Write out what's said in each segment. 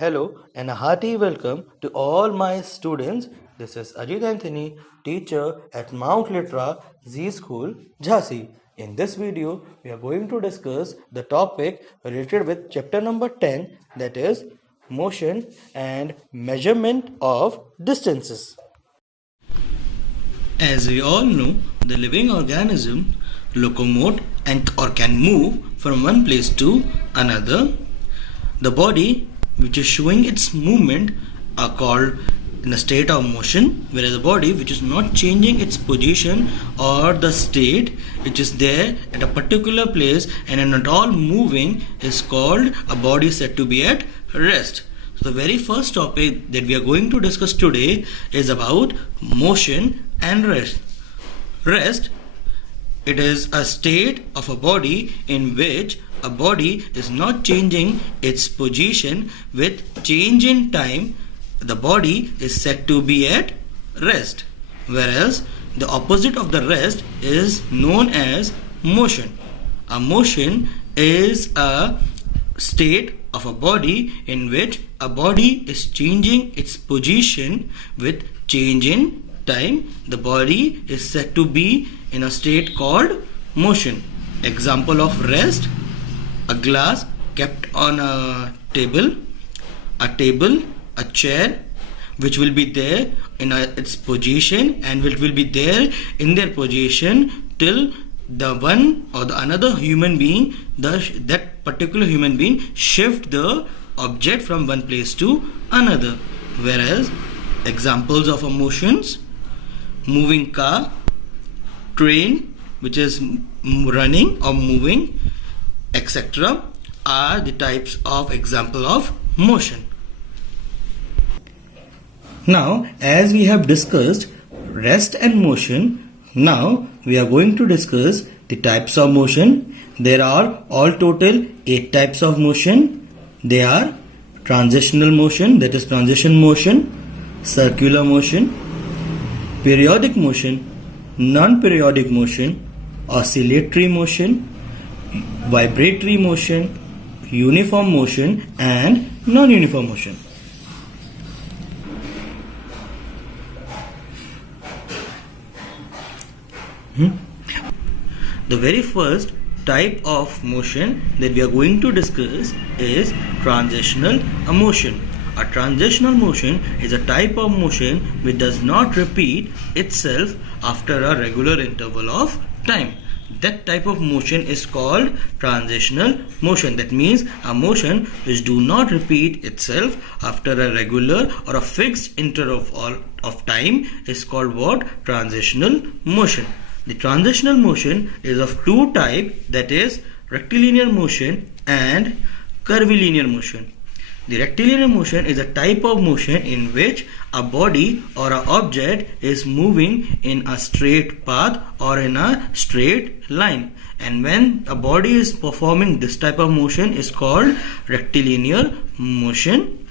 Hello and a hearty welcome to all my students. This is Ajit Anthony, teacher at Mount Litra Z School, Jhansi. In this video, we are going to discuss the topic related with chapter number 10, that is motion and measurement of distances. As we all know, the living organism locomote and or can move from one place to another. The body which is showing its movement are called in a state of motion, whereas the body which is not changing its position or the state which is there at a particular place and are not all moving is called a body said to be at rest. So the very first topic that we are going to discuss today is about motion and rest. Rest, it is a state of a body in which a body is not changing its position with change in time. The body is said to be at rest, whereas the opposite of the rest is known as motion. A motion is a state of a body in which a body is changing its position with change in time. The body is said to be in a state called motion. Example of rest: a glass kept on a table, a chair which will be there in its position and which will be there in their position till the one or the another human being, that particular human being shift the object from one place to another. Whereas examples of motions: moving car, train which is running or moving, etc., are the types of example of motion. Now, as we have discussed rest and motion, now we are going to discuss the types of motion. There are all total 8 types of motion. They are transitional motion, that is transition motion, circular motion, periodic motion, non-periodic motion, oscillatory motion, vibratory motion, uniform motion, and non-uniform motion. The very first type of motion that we are going to discuss is transitional motion. A transitional motion is a type of motion which does not repeat itself after a regular interval of time. That type of motion is called transitional motion. That means a motion which do not repeat itself after a regular or a fixed interval of time is called what? Transitional motion. The transitional motion is of two types, that is rectilinear motion and curvilinear motion. The rectilinear motion is a type of motion in which a body or an object is moving in a straight path or in a straight line. And when a body is performing this type of motion is called rectilinear motion.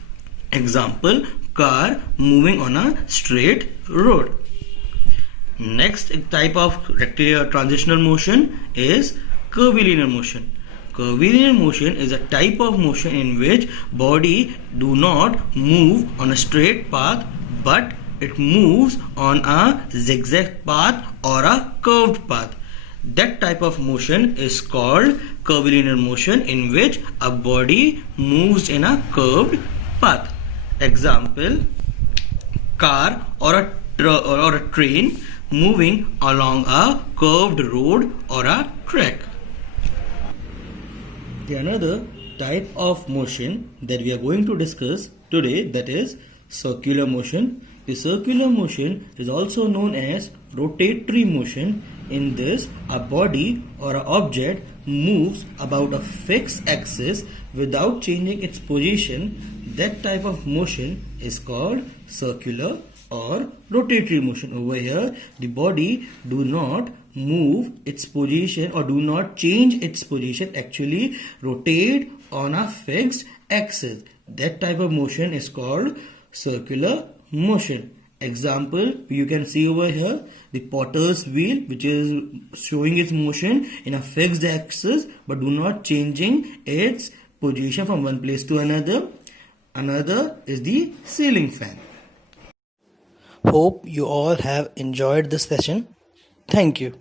Example: car moving on a straight road. Next type of rectilinear transitional motion is curvilinear motion. Curvilinear motion is a type of motion in which body do not move on a straight path, but it moves on a zigzag path or a curved path. That type of motion is called curvilinear motion, in which a body moves in a curved path. Example: car or a train moving along a curved road or a track. The another type of motion that we are going to discuss today, that is circular motion. The circular motion is also known as rotatory motion. In this, a body or an object moves about a fixed axis without changing its position. That type of motion is called circular or rotatory motion. Over here, the body do not move its position or do not change its position, actually rotate on a fixed axis. That type of motion is called circular motion. Example, you can see over here the potter's wheel, which is showing its motion in a fixed axis but do not changing its position from one place to another. Another is the ceiling fan. Hope you all have enjoyed this session. Thank you.